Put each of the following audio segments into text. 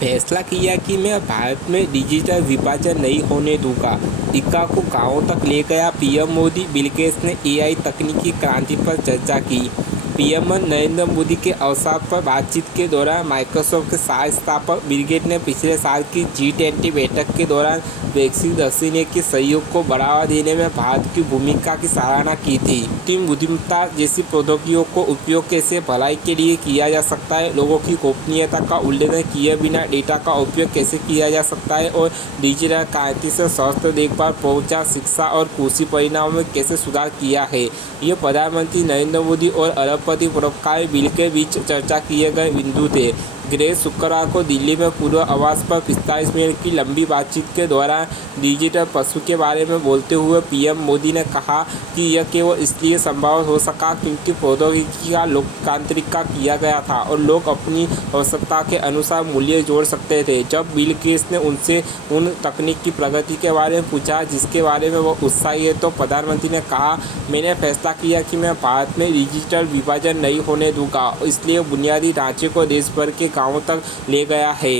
फैसला किया कि मैं भारत में डिजिटल विभाजन नहीं होने दूंगा। टीका को गांवों तक ले गया पीएम मोदी। बिल गेट्स ने एआई तकनीकी क्रांति पर चर्चा की। पीएम नरेंद्र मोदी के अवसर पर बातचीत के दौरान माइक्रोसॉफ्ट के संस्थापक बिल गेट्स ने पिछले साल की G20 बैठक के दौरान वैश्विक दक्षिण के सहयोग को बढ़ावा देने में भारत की भूमिका की सराहना की थी। कृत्रिम बुद्धिमत्ता जैसी प्रौद्योगिकियों को उपयोग कैसे भलाई के लिए किया जा सकता है, लोगों की गोपनीयता का उल्लंघन किए बिना डेटा का उपयोग कैसे किया जा सकता है और डिजिटल क्रांति से स्वास्थ्य देखभाल, पहुंचा, शिक्षा और कृषि परिणामों में कैसे सुधार किया है, ये प्रधानमंत्री नरेंद्र मोदी और अरबपति परोपकारी बिल के बीच चर्चा किए गए बिंदु थे। गृह शुक्रवार को दिल्ली में पूर्व आवास पर 45 मिनट की लंबी बातचीत के दौरान डिजिटल पशु के बारे में बोलते हुए पीएम मोदी ने कहा कि यह केवल इसलिए संभव हो सका क्योंकि प्रौद्योगिकी का लोकतांत्रिक किया गया था और लोग अपनी आवश्यकता के अनुसार मूल्य जोड़ सकते थे। जब बिल गेट्स ने उनसे उन तकनीक की प्रगति के बारे में पूछा जिसके बारे में वह उत्साही है, तो प्रधानमंत्री ने कहा, मैंने फैसला किया कि मैं भारत में डिजिटल विभाजन नहीं होने दूंगा, इसलिए बुनियादी ढांचे को देश भर के गाँवों तक ले गया है।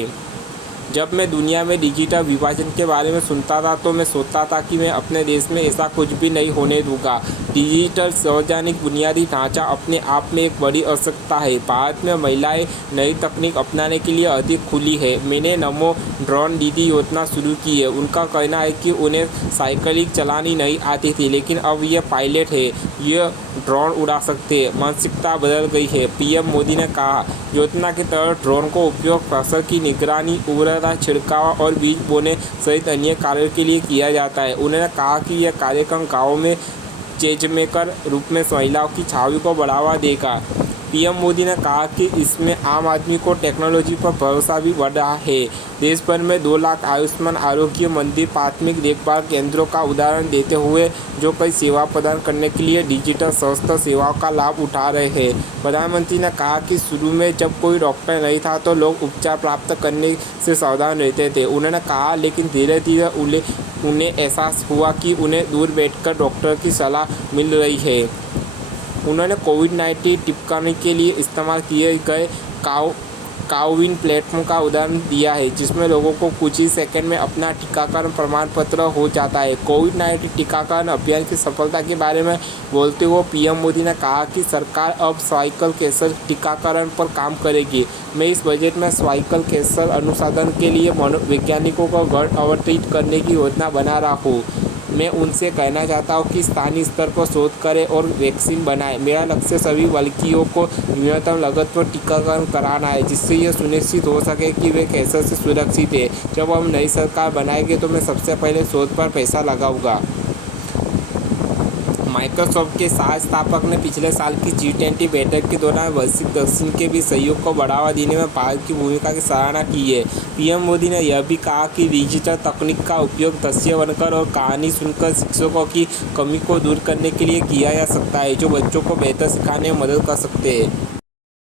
जब मैं दुनिया में डिजिटल विभाजन के बारे में सुनता था तो मैं सोचता था कि मैं अपने देश में ऐसा कुछ भी नहीं होने दूंगा। डिजिटल सार्वजनिक बुनियादी ढांचा अपने आप में एक बड़ी आवश्यकता है। भारत में महिलाएं नई तकनीक अपनाने के लिए अधिक खुली है। मैंने नमो ड्रोन दीदी योजना शुरू की है। उनका कहना है कि उन्हें साइकिलिंग चलानी नहीं आती थी, लेकिन अब ये पायलट है, ये ड्रोन उड़ा सकते हैं। मानसिकता बदल गई है। पीएम मोदी ने कहा, योजना के तहत ड्रोन को उपयोग फसल की निगरानी, उर्वरता छिड़काव और बीज बोने सहित अन्य कार्यों के लिए किया जाता है। उन्होंने कहा कि यह कार्यक्रम गाँव में चेंजमेकर रूप में महिलाओं की छवि को बढ़ावा देगा। पीएम मोदी ने कहा कि इसमें आम आदमी को टेक्नोलॉजी पर भरोसा भी बढ़ रहा है। देश भर में 2 लाख आयुष्मान आरोग्य मंदिर प्राथमिक देखभाल केंद्रों का उदाहरण देते हुए जो कई सेवा प्रदान करने के लिए डिजिटल स्वास्थ्य सेवाओं का लाभ उठा रहे हैं। प्रधानमंत्री ने कहा कि शुरू में जब कोई डॉक्टर नहीं था तो लोग उपचार प्राप्त करने से सावधान रहते थे। उन्होंने कहा, लेकिन धीरे धीरे उन्हें एहसास हुआ कि उन्हें दूर बैठकर डॉक्टर की सलाह मिल रही है। उन्होंने कोविड-19 टीकाकरण के लिए इस्तेमाल किए गए कोविन प्लेटफॉर्म का उदाहरण दिया है, जिसमें लोगों को कुछ ही सेकंड में अपना टीकाकरण प्रमाण पत्र हो जाता है। कोविड-19 टीकाकरण अभियान की सफलता के बारे में बोलते हुए पीएम मोदी ने कहा कि सरकार अब सर्वाइकल कैंसर टीकाकरण पर काम करेगी। मैं इस बजट में सर्वाइकल कैंसर अनुसंधान के लिए मनोवैज्ञानिकों को गण आवंटित करने की योजना बना रहा हूँ। मैं उनसे कहना चाहता हूँ कि स्थानीय स्तर पर शोध करें और वैक्सीन बनाएं। मेरा लक्ष्य सभी बालिकाओं को न्यूनतम लागत पर टीकाकरण कराना है, जिससे यह सुनिश्चित हो सके कि वे कैंसर से सुरक्षित है। जब हम नई सरकार बनाएंगे तो मैं सबसे पहले शोध पर पैसा लगाऊंगा। माइक्रोसॉफ्ट के संस्थापक ने पिछले साल की G20 बैठक के दौरान वैश्विक दक्षिण के भी सहयोग को बढ़ावा देने में भारत की भूमिका की सराहना की है। पीएम मोदी ने यह भी कहा कि डिजिटल तकनीक का उपयोग दृश्य बनकर और कहानी सुनकर शिक्षकों की कमी को दूर करने के लिए किया जा सकता है, जो बच्चों को बेहतर सिखाने में मदद कर सकते हैं।